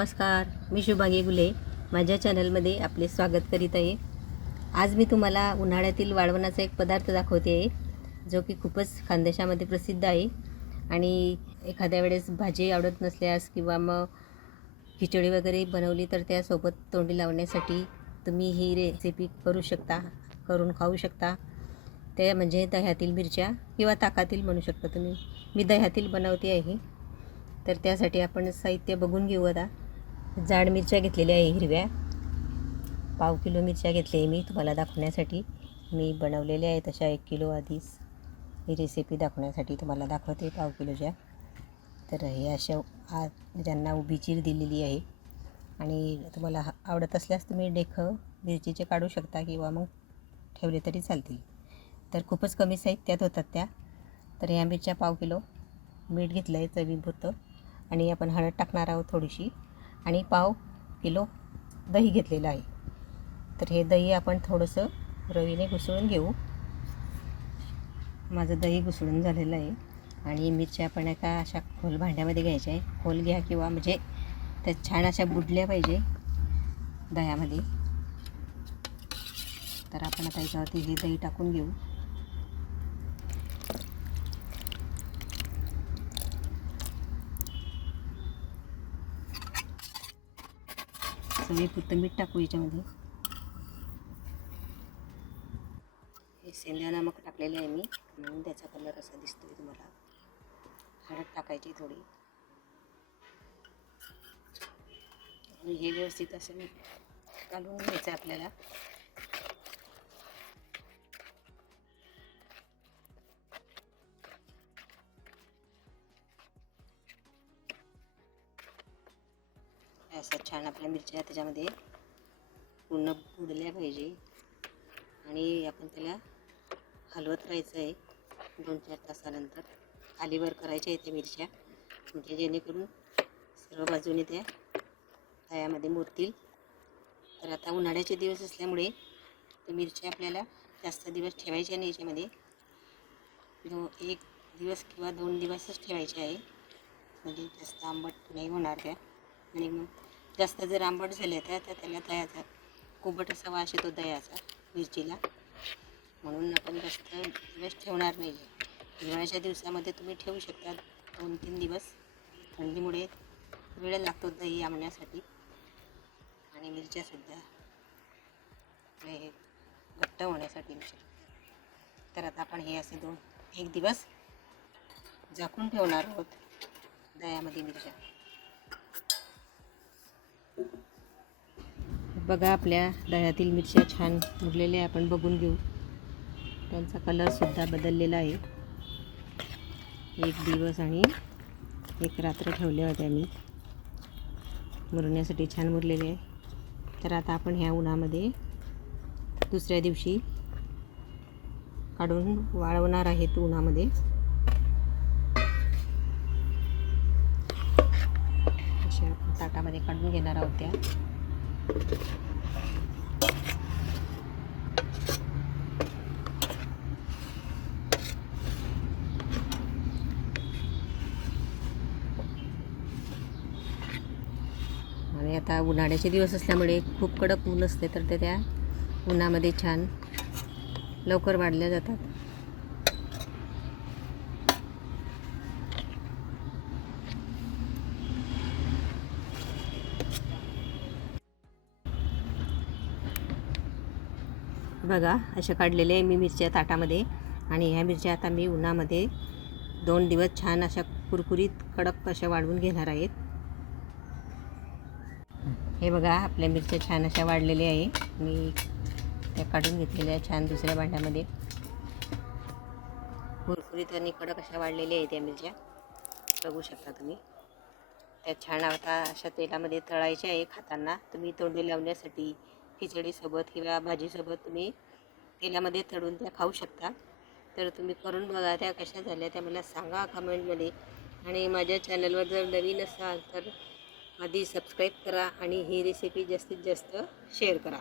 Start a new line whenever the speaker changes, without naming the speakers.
नमस्कार मी शुभांगी गुले. माझ्या चॅनलमध्ये आपले स्वागत करीत आहे. आज मी तुम्हाला उन्हाळ्यातील वाळवणाचा एक पदार्थ दाखवते आहे जो की खूपच खानदेशामध्ये प्रसिद्ध आहे. आणि एखाद्या वेळेस भाजी आवडत नसल्यास किंवा मग खिचडी वगैरे बनवली तर त्यासोबत तोंडी लावण्यासाठी तुम्ही ही रेसिपी करू शकता करून खाऊ शकता. ते म्हणजे दह्यातील मिरच्या किंवा ताकातील म्हणू शकता तुम्ही. मी दह्यातील बनवते आहे. तर त्यासाठी आपण साहित्य बघून घेऊ आता. जाड मिरच्या घेतलेल्या आहे हिरव्या. पाव किलो मिरच्या घेतल्या आहे मी तुम्हाला दाखवण्यासाठी. मी बनवलेल्या आहेत अशा एक किलो आधीच. ही रेसिपी दाखवण्यासाठी तुम्हाला दाखवते पाव किलोच्या. तर हे अशा आ ज्यांना उभी चीर दिलेली आहे. आणि तुम्हाला हा- आवडत असल्यास तुम्ही डेखं मिरचीचे काढू शकता किंवा मग ठेवले तरी चालतील. तर खूपच कमी साहित्यात होतात त्या. तर ह्या मिरच्या पाव किलो मीठ घेतलं आहे चवीपुरतं. आणि आपण हळद टाकणार आहोत थोडीशी. आणि पाव किलो दही घेतलेलं आहे. तर हे दही आपण थोडंसं रवीने घुसळून घेऊ. माझं दही घुसळून झालेलं आहे. आणि मिरच्या आपण एका अशा खोल भांड्यामध्ये घ्यायच्या आहे. खोल घ्या किंवा म्हणजे त्या छान अशा बुडल्या पाहिजे दह्यामध्ये. तर आपण आता याच्यावरती हे दही टाकून घेऊ. चवीपुरतं मीठ टाकू याच्यामध्ये. हे सेंद्या नमक टाकलेले आहे मी. म्हणून त्याचा कलर असा दिसतोय तुम्हाला. हळद टाकायची थोडी. आणि हे व्यवस्थित असं घालून घ्यायचं आपल्याला. असं छान आपल्या मिरच्या त्याच्यामध्ये. पूर्ण बुडल्या पाहिजे. आणि आपण त्याला हलवत राहायचं आहे दोन चार तासानंतर. खालीवर करायच्या आहे त्या मिरच्या म्हणजे जेणेकरून सर्व बाजूने त्या तयामध्ये मुरतील तर आता उन्हाळ्याचे दिवस असल्यामुळे त्या मिरच्या आपल्याला जास्त दिवस ठेवायच्या नाही याच्यामध्ये. दो एक दिवस किंवा दोन दिवसच ठेवायचे आहे. म्हणजे जास्त आंबट नाही होणार त्या. आणि मग जास्त जर आंबट झाले त्या तर त्याला दह्याचा कोबट असा वास येतो दह्याचा मिरचीला. म्हणून आपण जास्त दिवस ठेवणार नाही आहे हिवाळ्याच्या दिवसामध्ये तुम्ही ठेवू शकता दोन तीन दिवस. थंडीमुळे वेळ लागतो दही आंबण्यासाठी आणि मिरच्यासुद्धा घट्ट होण्यासाठी उशीर तर आता आपण हे असे दोन एक दिवस झाकून ठेवणार आहोत दह्यामध्ये मिरच्या. बघा आपल्या दह्यातील मिरच्या छान मुरलेल्या आहे आपण बघून घेऊ. त्यांचा कलरसुद्धा बदललेला आहे. एक दिवस आणि एक रात्र ठेवल्या होत्या मी मुरण्यासाठी छान मुरलेले आहे. तर आता आपण ह्या उन्हामध्ये दुसऱ्या दिवशी काढून वाळवणार आहेत उन्हामध्ये. अशा ताटामध्ये काढून घेणार आहोत त्या. आणि आता उन्हाळ्याचे दिवस असल्यामुळे खूप कडक ऊन असते तर ते त्या उन्हामध्ये छान लवकर वाढल्या जातात. बघा अशा काढलेल्या आहे मी मिरच्या ताटामध्ये. आणि ह्या मिरच्या आता मी उन्हामध्ये दोन दिवस छान अशा कुरकुरीत कडक अशा वाढवून घेणार आहेत. हे बघा आपल्या मिरच्या छान अशा वाढलेल्या आहे. मी त्या काढून घेतलेल्या छान दुसऱ्या भांड्यामध्ये. कुरकुरीत आणि कडक अशा वाढलेल्या आहेत त्या मिरच्या. बघू शकता तुम्ही. त्या छान आता अशा तेलामध्ये तळायच्या आहे खाताना. तुम्ही तोंडी लावण्यासाठी खिचडीसोबत किंवा भाजीसोबत तुम्ही तेलामध्ये तळून त्या खाऊ शकता. तर तुम्ही करून बघा त्या कशा झाल्या त्या मला सांगा कमेंटमध्ये. आणि माझ्या चॅनलवर जर नवीन असाल तर आधी सबस्क्राईब करा आणि ही रेसिपी जास्तीत जास्त शेअर करा.